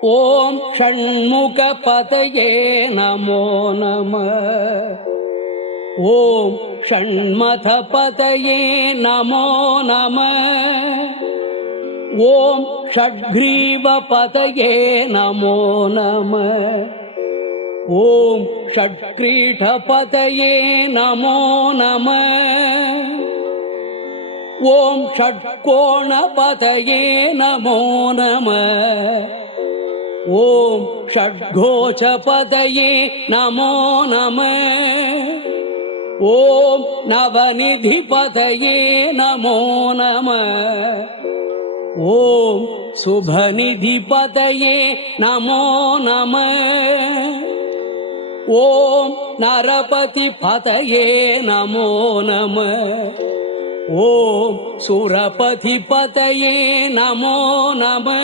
ஓம் ஷண்முகபதயே நமோ நம. ஓம் ஷண்மதபதயே நமோ நம. ஓம் ஷட்க்ரீவபதயே நமோ நம. ஓம் ஷட்க்ரீடபதயே நமோ நம. ஓம் ஷட்கோணபதயே நமோ நம. ஓம் ஷட்கோச்சபதயே நமோ நம. ஓம் நவநிதிபதயே நமோ நம. ஓம் சுபநிதிபதயே நமோ நம. ஓம் நரபதிபதயே நமோ நம. ஓம் சுரபதிபதயே நமோ நம.